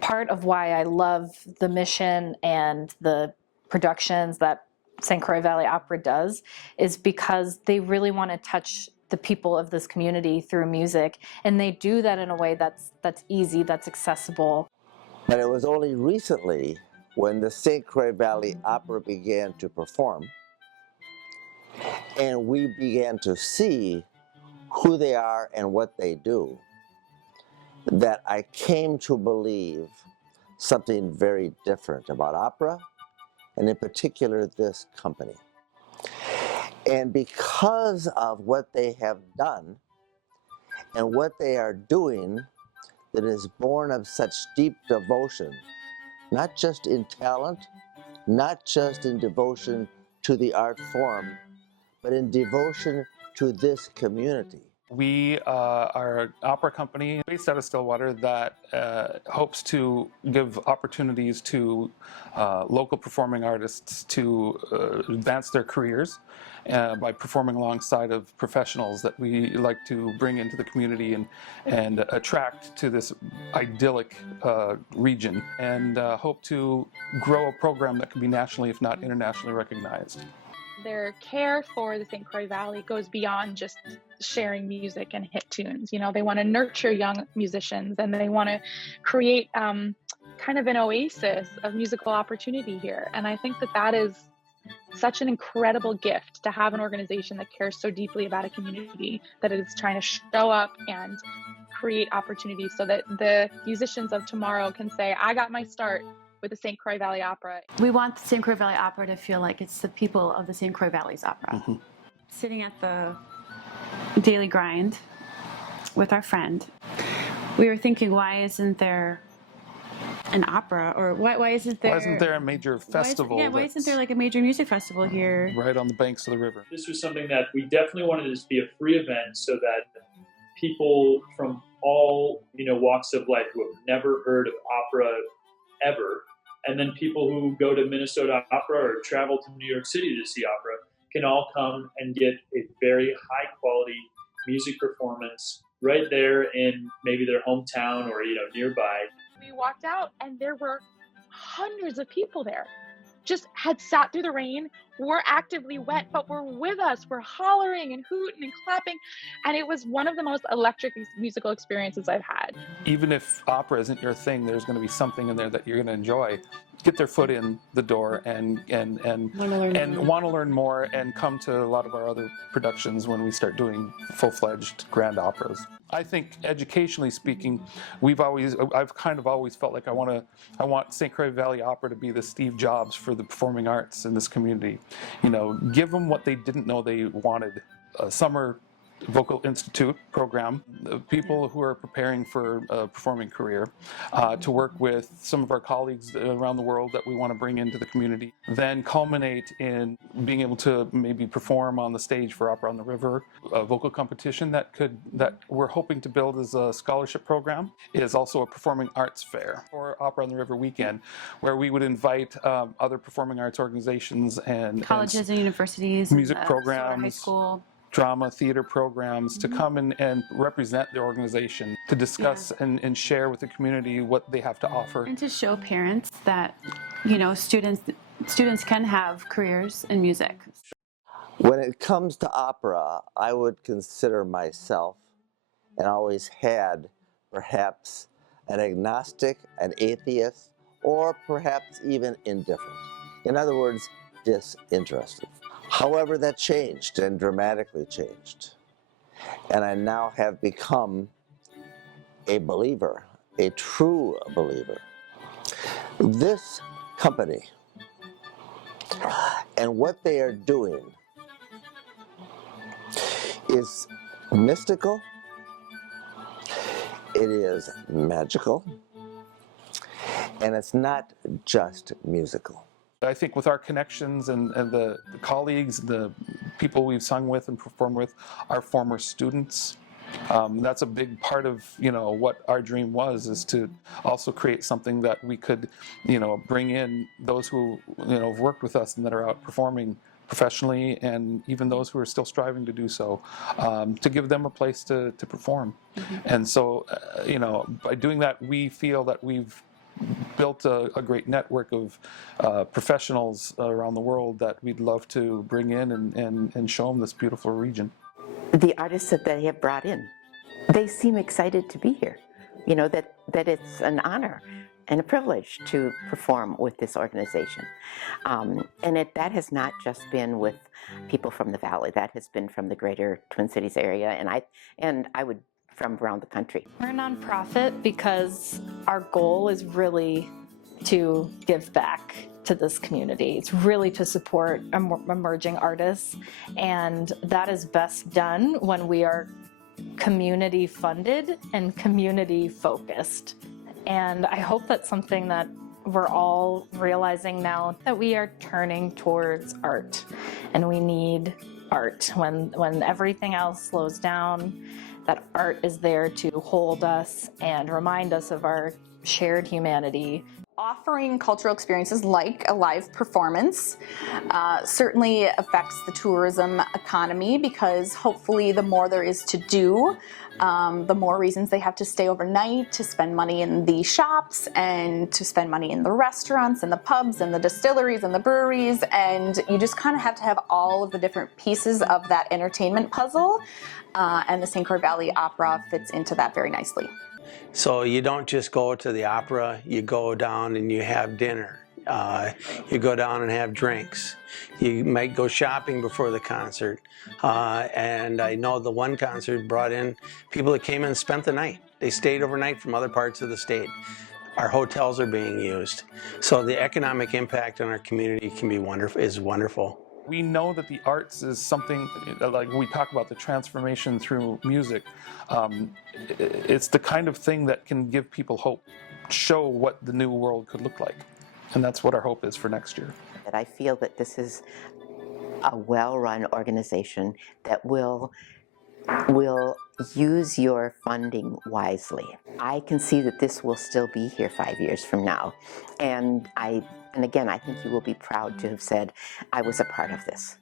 part of why I love the mission and the productions that St. Croix Valley Opera does is because they really want to touch the people of this community through music, and they do that in a way that's easy, that's accessible. But it was only recently when the St. Croix Valley Opera began to perform and we began to see who they are and what they do, that I came to believe something very different about opera, and in particular this company. And because of what they have done and what they are doing, that is born of such deep devotion, not just in talent, not just in devotion to the art form, but in devotion to this community. We are an opera company based out of Stillwater that hopes to give opportunities to local performing artists to advance their careers by performing alongside of professionals that we like to bring into the community and attract to this idyllic region, and hope to grow a program that can be nationally, if not internationally, recognized. Their care for the St. Croix Valley goes beyond just sharing music and hit tunes. You know, they want to nurture young musicians, and they want to create kind of an oasis of musical opportunity here. And I think that that is such an incredible gift, to have an organization that cares so deeply about a community, that is trying to show up and create opportunities so that the musicians of tomorrow can say, I got my start with the St. Croix Valley Opera. We want the St. Croix Valley Opera to feel like it's the people of the St. Croix Valley's opera. Mm-hmm. Sitting at the daily grind with our friend, we were thinking, why isn't there an opera, or why isn't there a major festival? Why isn't there like a major music festival here? Right on the banks of the river. This was something that we definitely wanted this to be a free event, so that people from all walks of life who have never heard of opera ever, and then people who go to Minnesota Opera or travel to New York City to see opera, can all come and get a very high quality music performance right there in maybe their hometown or nearby. We walked out and there were hundreds of people there, just had sat through the rain, were actively wet, but were with us. We're hollering and hooting and clapping. And it was one of the most electric musical experiences I've had. Even if opera isn't your thing, there's going to be something in there that you're going to enjoy. Get their foot in the door and want to learn more, and come to a lot of our other productions when we start doing full-fledged grand operas. I think educationally speaking, I've kind of always felt like I want St. Croix Valley Opera to be the Steve Jobs for the performing arts in this community. Give them what they didn't know they wanted. A summer Vocal Institute program, people who are preparing for a performing career, to work with some of our colleagues around the world that we want to bring into the community, then culminate in being able to maybe perform on the stage for Opera on the River, a vocal competition that we're hoping to build as a scholarship program. It is also a performing arts fair for Opera on the River weekend, where we would invite other performing arts organizations and colleges and universities, music and programs, high school, drama, theater programs, to come and represent the organization, to discuss and share with the community what they have to offer. And to show parents that, students can have careers in music. When it comes to opera, I would consider myself, and always had, perhaps an agnostic, an atheist, or perhaps even indifferent. In other words, disinterested. However, that changed, and dramatically changed. And I now have become a believer, a true believer. This company and what they are doing is mystical, it is magical, and it's not just musical. I think with our connections and the colleagues, the people we've sung with and performed with, our former students, that's a big part of what our dream was, is to also create something that we could bring in those who have worked with us and that are out performing professionally, and even those who are still striving to do so, to give them a place to perform. Mm-hmm. And so by doing that, we feel that we've built a great network of professionals around the world that we'd love to bring in and show them this beautiful region. The artists that they have brought in, they seem excited to be here. You know, that it's an honor and a privilege to perform with this organization. And that has not just been with people from the Valley, that has been from the greater Twin Cities area, and I would from around the country. We're a nonprofit because our goal is really to give back to this community. It's really to support emerging artists, and that is best done when we are community funded and community focused. And I hope that's something that we're all realizing now, that we are turning towards art, and we need art when everything else slows down. That art is there to hold us and remind us of our shared humanity. Offering cultural experiences like a live performance certainly affects the tourism economy, because hopefully the more there is to do, the more reasons they have to stay overnight, to spend money in the shops and to spend money in the restaurants and the pubs and the distilleries and the breweries, and you just kind of have to have all of the different pieces of that entertainment puzzle, and the St. Croix Valley Opera fits into that very nicely. So you don't just go to the opera, you go down and you have dinner. You go down and have drinks. You might go shopping before the concert. And I know the one concert brought in people that came in and spent the night. They stayed overnight from other parts of the state. Our hotels are being used. So the economic impact on our community can be wonderful. We know that the arts is something, like we talk about the transformation through music. It's the kind of thing that can give people hope, show what the new world could look like. And that's what our hope is for next year. I feel that this is a well-run organization that will use your funding wisely. I can see that this will still be here 5 years from now. And again, I think you will be proud to have said, I was a part of this.